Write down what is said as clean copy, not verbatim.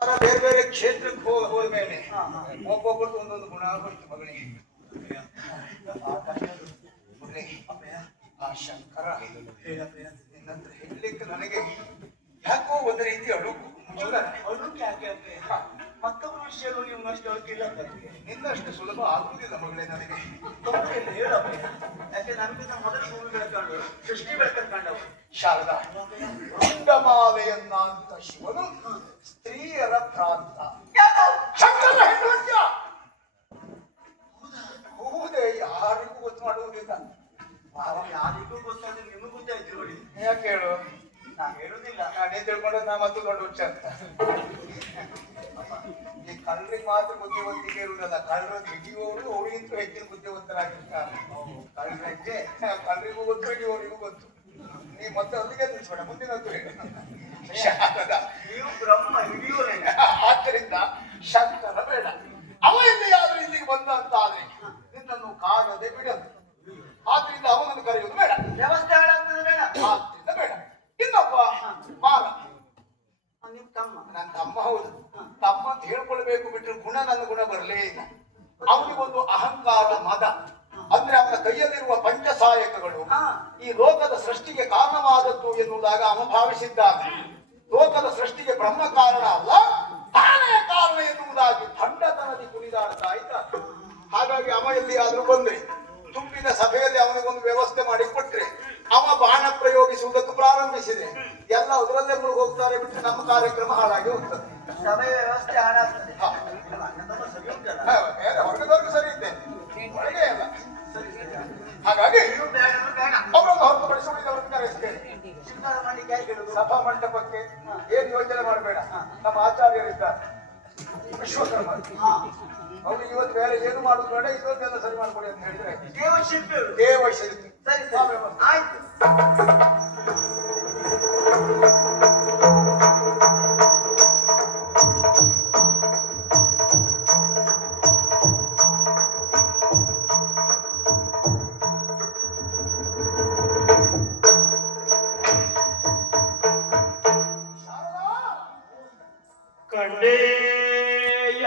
ಬೇರೆ ಬೇರೆ ಕ್ಷೇತ್ರಕ್ಕೆ ಹೋದ್ಮೇಲೆ ಒಬ್ಬೊಬ್ಬರದ್ದು ಒಂದೊಂದು ಗುಣ ಹೋಯ್ತು ಮಗನಿಗೆ. ಆ ಶಂಕರ ನಿನ್ನತ್ರ ಹೇಳಲಿಕ್ಕೆ ನನಗೆ ಯಾಕೋ ಒಂದು ರೀತಿ ಅಡುಕು. ಅಡುಕು ಯಾಕೆ ಮತ್ತೊಬ್ಬರ ವಿಷಯಗಳು ನಿಮ್ಮಷ್ಟು ಅಡುಕಿಲ್ಲ. ನಿನ್ನಷ್ಟು ಸುಲಭ ಆಗುವುದಿಲ್ಲ ಮಗಳೇ ನನಗೆ. ತೊಂದರೆ ಇಲ್ಲ ಹೇಳಪ್ಪ. ಯಾಕೆ ನಮ್ಗಿಂತ ಮೊದಲು ಭೂಮಿ ಬೆಳ್ಕೊಂಡು ಸೃಷ್ಟಿ ಬೆಳ್ಕೊಂಡು ಕಂಡವು. ಶಾರದಾ, ರುಂಡಮಾಲೆಯನ್ನಾಂತ ಶಿವನು ಸ್ತ್ರೀಯರ ಭ್ರಾಂತ. ಶಂಕರ ಹೆಣ್ಣುಂಟ ಹೌದೇ, ಯಾರಿಗೂ ಗೊತ್ತು ಮಾಡುವುದಿಲ್ಲ. ಯಾರಿಗೂ ಗೊತ್ತಾದ್ರೆ ನಿಮಗೂ ಗೊತ್ತಾಯ್ತು ನೋಡಿ. ಯಾಕೆ ಹೇಳು? ನಾ ಹೇಳುದಿಲ್ಲ. ನಾನೇ ತಿಳ್ಕೊಂಡ್ರೆ ನಾ ಮತ್ತು ದೊಡ್ಡ ಹುಚ್ಚ ಅಂತ. ಈ ಕಳ್ಳರಿಗೆ ಮಾತ್ರ ಬುದ್ಧಿವಂತಿಕೆ ಇರುವುದಲ್ಲ, ಕಳ್ಳರದ್ದು ಹಿಡಿಯುವವರು ಅವರಿಗಿಂತ ಹೆಚ್ಚಿನ ಬುದ್ಧಿವಂತರಾಗಿರ್ತಾರೆ. ಕಳ್ಳರಿಗೂ ಗೊತ್ತು, ಹಿಡಿಯುವವರಿಗೂ ಗೊತ್ತು. ನೀ ಮತ್ತೆ ಅಲ್ಲಿಗೆ ನಿಲ್ಸೋಣ, ಮುಂದಿನದ್ದು ಹೇಳಿ. ನೀವು ಬ್ರಹ್ಮ ಹಿಡಿಯೋರೇ. ಆದ್ದರಿಂದ ಶಂಕರ ಬೇಡ. ಅವ ಎಲ್ಲಿಯಾದ್ರೂ ಇಲ್ಲಿಗೆ ಬಂದ ಅಂತ ಆದ್ರೆ ನಿನ್ನನ್ನು ಕಾಣದೆ ಬಿಡದು. ಆದ್ರಿಂದ ಅವನನ್ನು ಕರೆಯುವುದು ಬೇಡ. ವ್ಯವಸ್ಥೆ ಹಾಳಾಗ್ತದೆ ಬೇಡ. ಆದ್ರಿಂದ ಬೇಡ. ಇನ್ನೊಬ್ಬ ಮಾರ, ನಿಮ್ ತಮ್ಮ. ನನ್ನ ತಮ್ಮ. ಹೌದು, ತಮ್ಮ ಅಂತ ಹೇಳ್ಕೊಳ್ಬೇಕು ಬಿಟ್ರೆ ಗುಣ ನನ್ನ ಗುಣ ಬರಲೇ ಇಲ್ಲ. ಅವನಿಗೊಂದು ಅಹಂಕಾರ, ಮದ. ಅಂದ್ರೆ ಅವನ ಕೈಯಲ್ಲಿರುವ ಪಂಚಸಾಯಕಗಳು ಈ ಲೋಕದ ಸೃಷ್ಟಿಗೆ ಕಾರಣವಾದದ್ದು ಎನ್ನುವುದಾಗ ಅವನು ಭಾವಿಸಿದ್ದಾನೆ. ಲೋಕದ ಸೃಷ್ಟಿಗೆ ಬ್ರಹ್ಮ ಕಾರಣ ಅಲ್ಲ, ತಾನೇ ಕಾರಣ ಎನ್ನುವುದಾಗಿ ಖಂಡತನದಿ ಕುಣಿದಾಡ್ತಾ ಇದ್ದ. ಹಾಗಾಗಿ ಅವ ಎಲ್ಲಿಯಾದ್ರೂ ಬಂದ್ರೆ ತುಂಬಿದ ಸಭೆಯಲ್ಲಿ ಅವನಿಗೊಂದು ವ್ಯವಸ್ಥೆ ಮಾಡಿ ಕೊಟ್ರೆ ಅವ ಬಾಣ ಪ್ರಯೋಗಿಸುವುದಕ್ಕೆ ಪ್ರಾರಂಭಿಸಿದೆ. ಎಲ್ಲ ಅದರಲ್ಲೇ ಮುಳುಗೋಗ್ತಾರೆ ಬಿಟ್ಟು ನಮ್ಮ ಕಾರ್ಯಕ್ರಮ ಹಾಳಾಗಿ ಹೋಗ್ತದೆ. ಸಭೆಯ ವ್ಯವಸ್ಥೆ ಹಾಳಾಗ್ತದೆ. ಹೊರಗದವರೆಗೂ ಸರಿ ಇದ್ದೆ, ಒಳಗೆ ಅಲ್ಲ. ಹಾಗಾಗಿ ಅವರನ್ನು ಹೊರತುಪಡಿಸಿ ಉಳಿದವರನ್ನು ಕರೆಸ್ತೇನೆ. ಸಭಾ ಮಂಟಪಕ್ಕೆ ಏನ್ ಯೋಚನೆ ಮಾಡಬೇಡ. ನಮ್ಮ ಆಚಾರ್ಯರಿದ್ದಾರೆ ವಿಶ್ವಕರ್ಮ, ಅವ್ರು ಇವತ್ತು ಬೇರೆ ಏನು ಮಾಡುದು ಬೇಡ, ಇದೊಂದೆಲ್ಲ ಸರಿ ಮಾಡ್ಕೊಡಿ ಅಂತ ಹೇಳಿದ್ರೆ ದೇವಶಿಲ್ಪಿ. ಸರಿ ಆಯ್ತು. ಕಂಡೆಯ